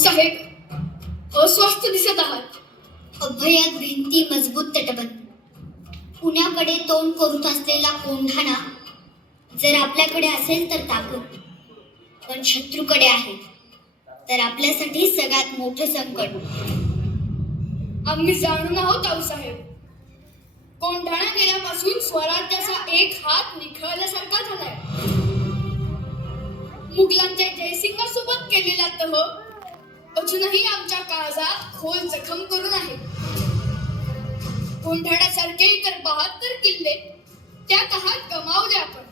साहेब अस्वस्थ दिसत आहात. अभयात भिंती मजबूत तटबंद. पुण्याकडे तोंड करून असलेला कोंढाणा जर आपल्याकडे असेल तर ताकद, पण शत्रूकडे आहे तर आपल्यासाठी सगळ्यात मोठं संकट. आम्ही जाणून आहोत आऊसाहेब. कोंढाणा गेल्यापासून स्वराज्याचा एक हात निखळल्यासारखा झालाय. मुघलांच्या जयसिंहासोबत केलेला तह अजूनही आमच्या काळजात खोल जखम करून आहे. कोंढाण्यासारखे इतर 72 किल्ले त्या काळात गमावले आपण.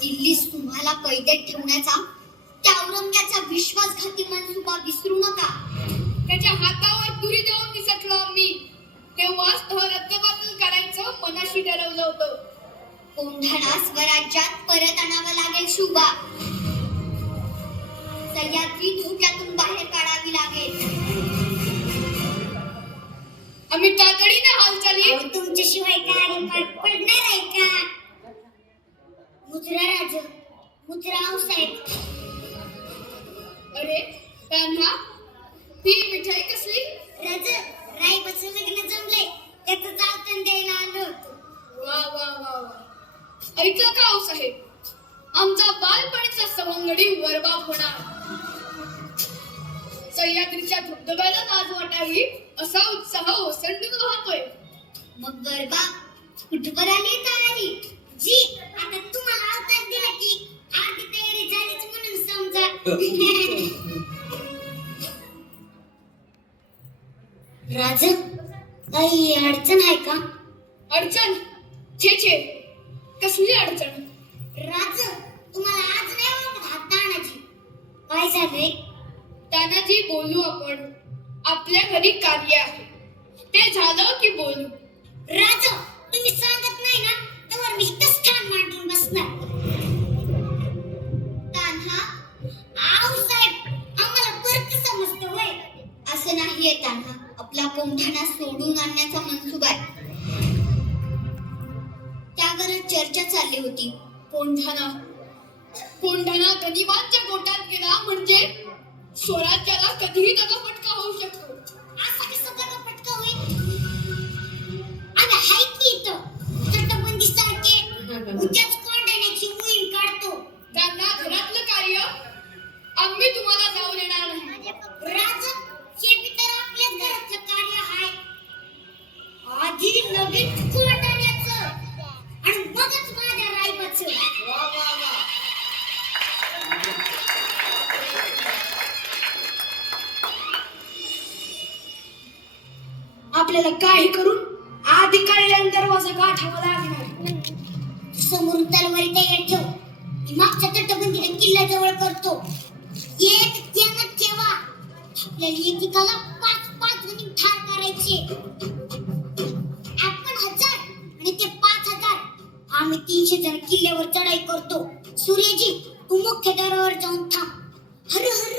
दिल्लीस तुम्हाला कैदेत ठेवण्याचा त्या औरंग्याचा विश्वासघाती मनसुबा विसरू नका. त्याच्या हातावर तुरी देऊन निसटलो आम्ही. तेव्हाच तो रद्दबातल करायचं मनाशी ठरवलं होतं. कोंढाणा स्वराज्यात परत आणावं लागेल शुभा. सह्याद्री धोक्यातून बाहेर काढावी लागेल. आम्ही तातडीने हालचाली. तुमच्याशिवाय काय पडणार आहे का? मुद्रा राज, मुद्रा साहेब. अरे त्यांना ती मिठाई कसली? राज राईबाचं लग्न जमले त्याचं जावतन द्यायला आलो होतो. वा वा वा वा. ऐकलं का हो साहेब? आमचा बालपणीचा सवंगडी वरबाब होणार. सह्याद्रीच्या धबधब्याला लाज वाटावी असा उत्साह ओसंडून वाहतोय. मग गरबा कुठवर आली तयारी? जी आता तुम्हाला अवतार दिला की आधी तयारी झालीच म्हणून समजा. राज काही अडचण आहे का? अडचण? छे छे, कसली अडचण? राज तुम्हाला आज नाही वाटत हात ताणाची? काय झालंय? तानाजी बोलू आपण. आपल्या घरी कार्य आहे, ते झालं की बोलू. राज तुम्ही सांगत नाही ना तर मी इथंच ठाण मांडून बसणार. तान्हा आऊ साहेब आम्हाला परत समजतं होय. असं नाहीये तान्हा. आपला कोंढाणा सोडून आणण्याचा मनसुबा आहे. त्यावरच चर्चा चालली होती. कोंढाणा कोंढाणा गनिमांच्या गोटात गेला म्हणजे स्वराज्याला कधीही दगाफटका होऊ शकतो. असा कसा दगाफटका होईल? आम्ही हाय की इथं तटबंदी सारखे उद्याच कोंढाण्याची मोहीम काढतो. त्यांना घरातलं कार्य आम्ही तुम्हाला जाऊ देणार नाही. राज हे बी तर आपल्याच घरातलं कार्य आहे. आधी लगीन कोंढाण्याचं आणि मगच माझ्या रायबाचं. वा वा वा. आपल्याला काही करून आधी काढलेला दरवाजा गाठावा लागणार. समोरून तलवारी तयार ठेव. मी मागच्या तटबंदीला किल्ल्याजवळ करतो. एक ध्यानात ठेवा, आपल्याला एकेकाला 5-5 जणी ठार करायचे. आपण 1000 आणि ते 5000. आम्ही 300 जण किल्ल्यावर चढाई करतो. सूर्यजी तू मुख्य दरवाजावर जाऊन थांब. हर हर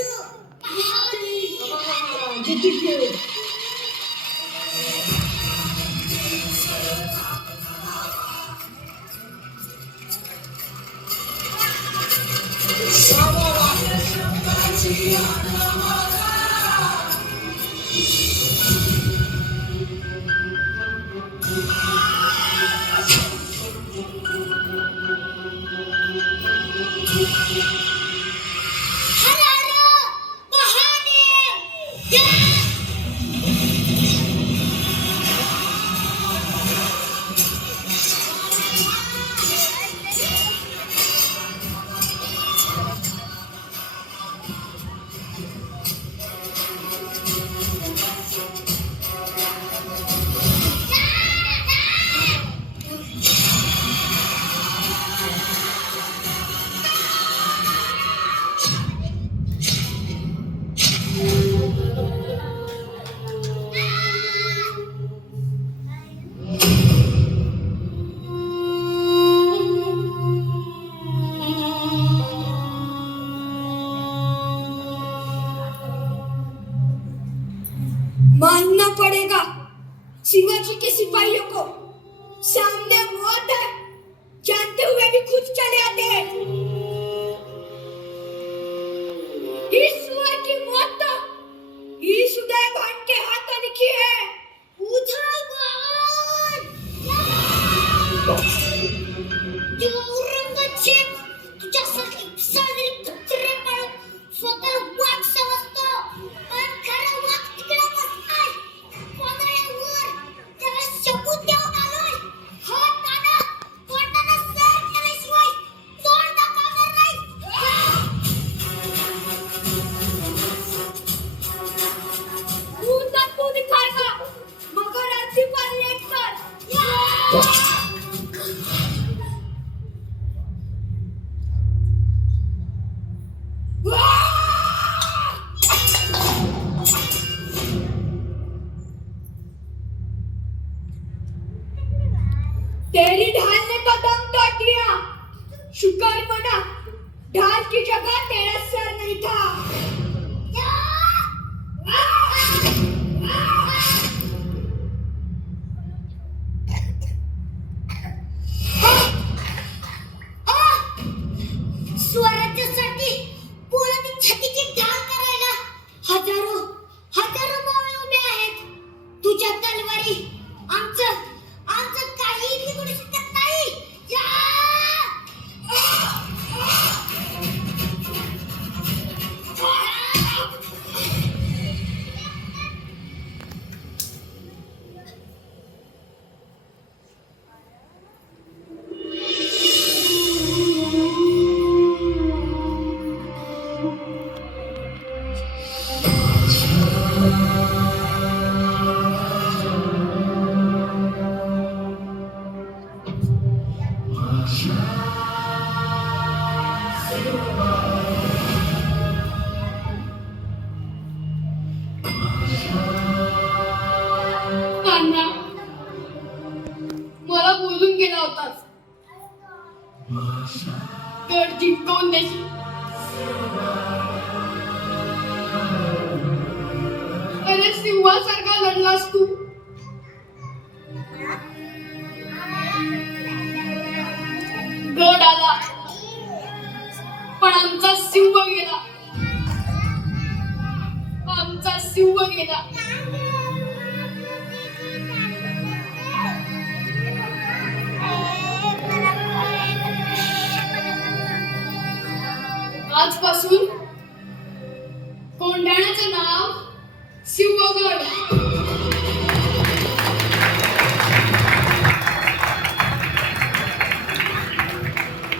मानना पड़ेगा, शिवाजी के सिपाहियों को सामने मौत है, जानते हुए भी खुद चले आते हैं। उदय भान के हाथ लिखी है उदय भान जो औरंगजेब तुझ्यासारखे साजरे कुत्रे पाळून स्वतःला वाघ समजतो पण खरा वाघ तिकडे बसलाय कोणावर त्याला शबूत देऊन आलोय हो नाना कोणाला सर केल्याशिवाय तोंड दाखवणार नाही खून दाखवू दिखाएगा मगर अर्थी पर लेकर तेरी ढाल ने तो दम तोड़ दिया शुक्र मना ढाल की जगह तेरा सर नहीं था स्वराज्यासाठी पोरांनी छातीची ढाल करायला हजारो हजारो मावळे उभे आहेत तुझ्या तलवारी आमचं आमचं काही बिघडू शकत नाही या! अण्णा मला बोलून गेला होतास गड जिंकवून देशील अरे सिंहासारखा लढलास तू गड आला पण आमचा सिंह गेला आमचा सिंह गेला आजपासून